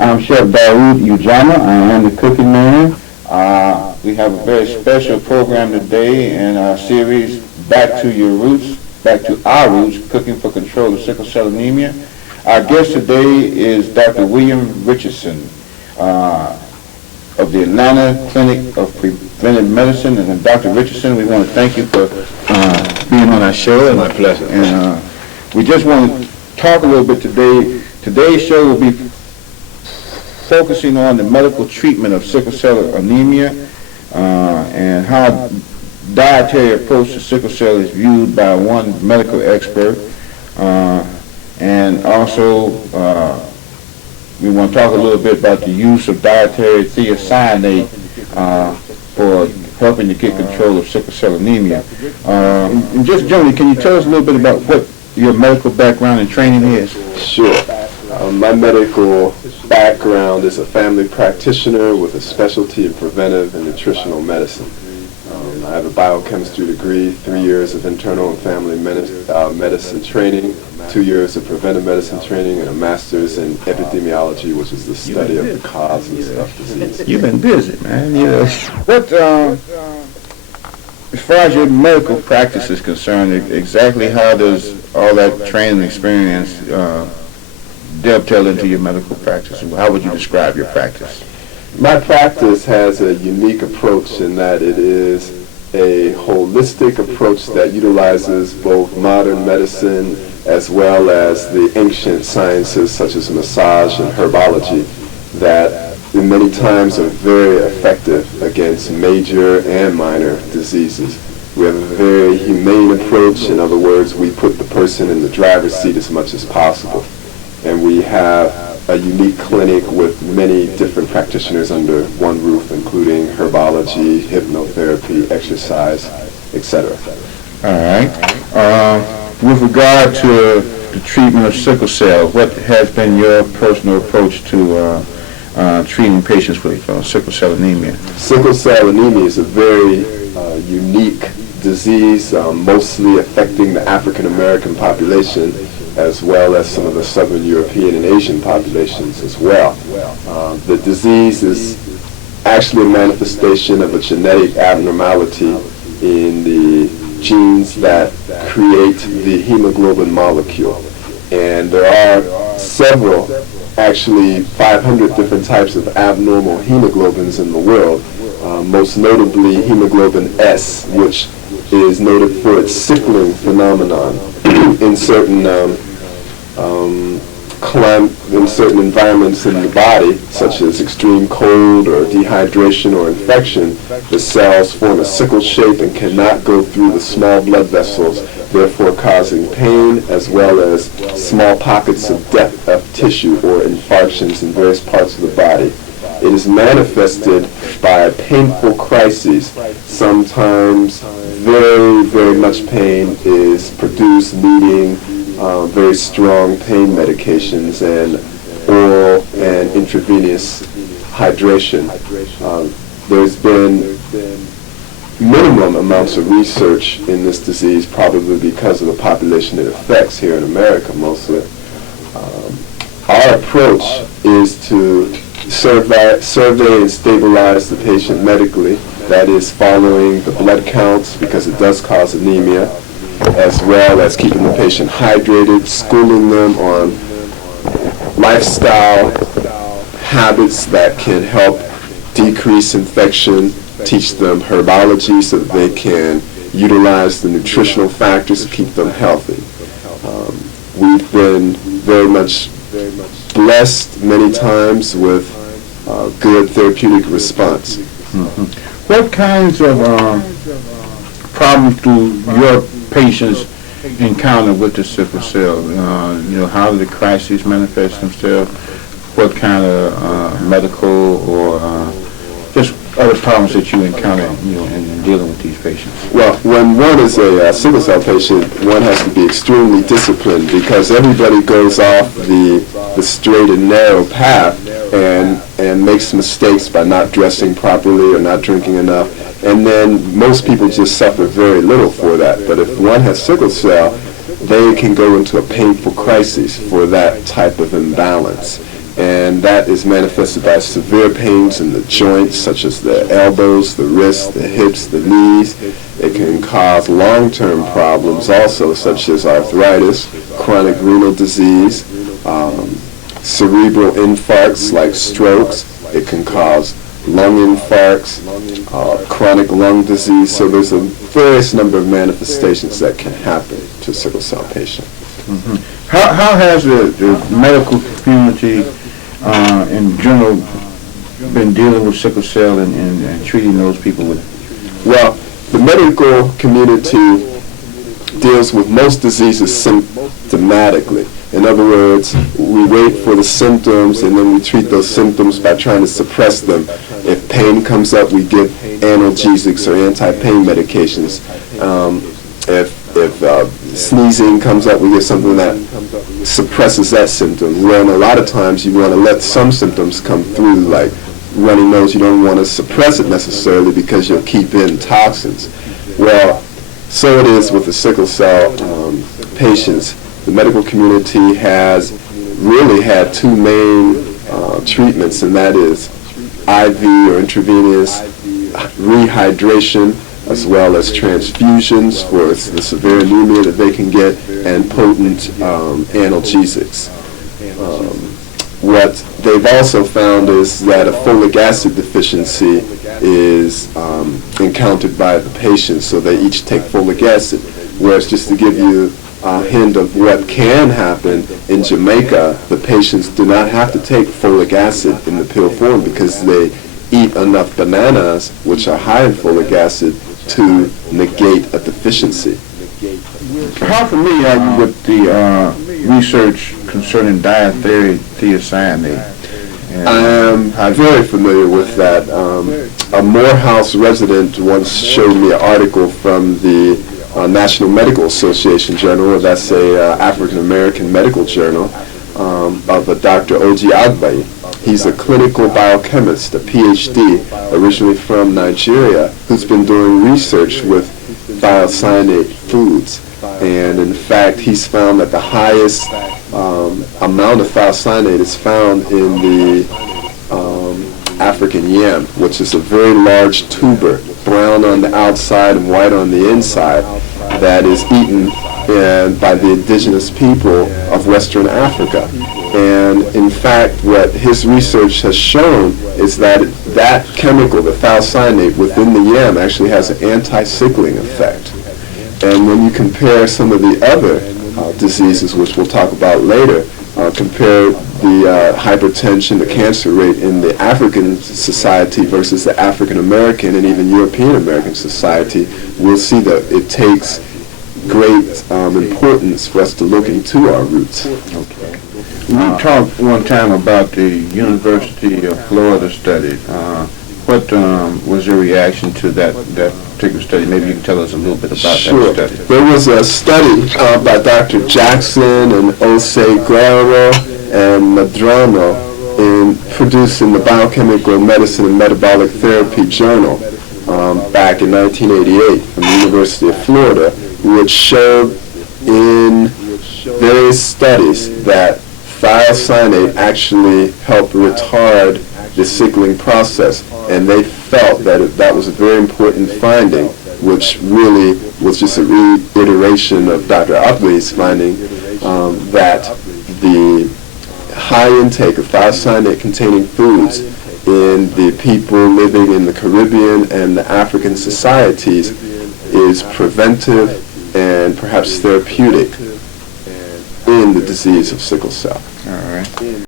I'm Chef Dawood Ujama. I am the cooking man. We have a very special program today in our series, Back to Your Roots, Back to Our Roots, Cooking for Control of Sickle Cell Anemia. Our guest today is Dr. William Richardson of the Atlanta Clinic of Preventive Medicine. And Dr. Richardson, we want to thank you for being on our show. It's my pleasure. And we just want to talk a little bit today. Today's show will be focusing on the medical treatment of sickle cell anemia and how dietary approach to sickle cell is viewed by one medical expert. And also, we want to talk a little bit about the use of dietary thiocyanate for helping to get control of sickle cell anemia. And just generally, can you tell us a little bit about what your medical background and training is? Sure. My medical background is a family practitioner with a specialty in preventive and nutritional medicine. I have a biochemistry degree, 3 years of internal and family medicine training, 2 years of preventive medicine training, and a master's in epidemiology, which is the study of the cause and stuff disease. You've been busy, man. Yeah. What, as far as your medical practice is concerned, exactly how does all that training experience dovetail into your medical practice? How would you describe your practice? My practice has a unique approach in that it is a holistic approach that utilizes both modern medicine as well as the ancient sciences such as massage and herbology that many times are very effective against major and minor diseases. We have a very humane approach. In other words, we put the person in the driver's seat as much as possible. And we have a unique clinic with many different practitioners under one roof, including herbology, hypnotherapy, exercise, etc. All right. With regard to the treatment of sickle cell, what has been your personal approach to treating patients with sickle cell anemia? Sickle cell anemia is a very unique disease, mostly affecting the African American population, as well as some of the Southern European and Asian populations as well. The disease is actually a manifestation of a genetic abnormality in the genes that create the hemoglobin molecule. And there are several, actually 500 different types of abnormal hemoglobins in the world, most notably hemoglobin S, which is noted for its sickling phenomenon in certain in certain environments in the body, such as extreme cold or dehydration or infection. The cells form a sickle shape and cannot go through the small blood vessels, therefore causing pain as well as small pockets of depth of tissue or infarctions in various parts of the body. It is manifested by painful crises. Sometimes very, very much pain is produced, needing very strong pain medications and oral and intravenous hydration. There's been minimum amounts of research in this disease, probably because of the population it affects here in America mostly. Our approach is to survey and stabilize the patient medically, that is following the blood counts because it does cause anemia, as well as keeping the patient hydrated, schooling them on lifestyle habits that can help decrease infection, teach them herbology so that they can utilize the nutritional factors to keep them healthy. We've been very much blessed many times with good therapeutic response. Mm-hmm. What kinds of problems do your patients encounter with the sickle cell? How do the crises manifest themselves? What kind of medical or just other problems that you encounter, in dealing with these patients? Well, when one is a sickle cell patient, one has to be extremely disciplined because everybody goes off the straight and narrow path and makes mistakes by not dressing properly or not drinking enough. And then most people just suffer very little for that. But if one has sickle cell, they can go into a painful crisis for that type of imbalance. and that is manifested by severe pains in the joints, such as the elbows, the wrists, the hips, the knees. It can cause long-term problems also, such as arthritis, chronic renal disease, cerebral infarcts like strokes. It can cause lung infarcts, chronic lung disease. So there's a various number of manifestations that can happen to a sickle cell patient. Mm-hmm. How has the medical community in general been dealing with sickle cell and treating those people with it? Well, the medical community deals with most diseases symptomatically. In other words, we wait for the symptoms and then we treat those symptoms by trying to suppress them. If pain comes up, we give analgesics or anti-pain medications. If sneezing comes up, we give something that suppresses that symptom. When a lot of times you want to let some symptoms come through, like runny nose. You don't want to suppress it necessarily because you'll keep in toxins. Well, so it is with the sickle cell patients. The medical community has really had two main treatments, and that is IV or intravenous rehydration, as well as transfusions for the severe anemia that they can get, and potent analgesics. What they've also found is that a folic acid deficiency is encountered by the patients, so they each take folic acid. Whereas, just to give you a hint of what can happen, in Jamaica, the patients do not have to take folic acid in the pill form because they eat enough bananas, which are high in folic acid, to negate a deficiency. How familiar are you with the research concerning dietary thiocyanate? I am very familiar with that. A Morehouse resident once showed me an article from the National Medical Association Journal, that's a African American medical journal, of a Dr. Oji Agbayi. He's a clinical biochemist, a PhD, originally from Nigeria, who's been doing research with thiocyanate foods. And in fact, he's found that the highest amount of thiocyanate is found in the African yam, which is a very large tuber, brown on the outside and white on the inside, that is eaten by the indigenous people of Western Africa. And in fact, what his research has shown is that that chemical, the thiocyanate within the yam, actually has an anti-sickling effect. And when you compare some of the other diseases, which we'll talk about later, compare the hypertension, the cancer rate in the African society versus the African American and even European American society, we'll see that it takes great importance for us to look into our roots. Okay. We talked one time about the University of Florida study. What was your reaction to that particular study? Maybe you can tell us a little bit about Sure. that study. There was a study by Dr. Jackson and Oseguero and Madrano produced in the Biochemical Medicine and Metabolic Therapy Journal back in 1988 from the University of Florida, which showed in various studies that thiocyanate actually helped retard the sickling process, and they felt that that was a very important finding, which really was just a reiteration of Dr. Agbayi's finding that the high intake of thiocyanate-containing foods in the people living in the Caribbean and the African societies is preventive and perhaps therapeutic in the disease of sickle cell. All right.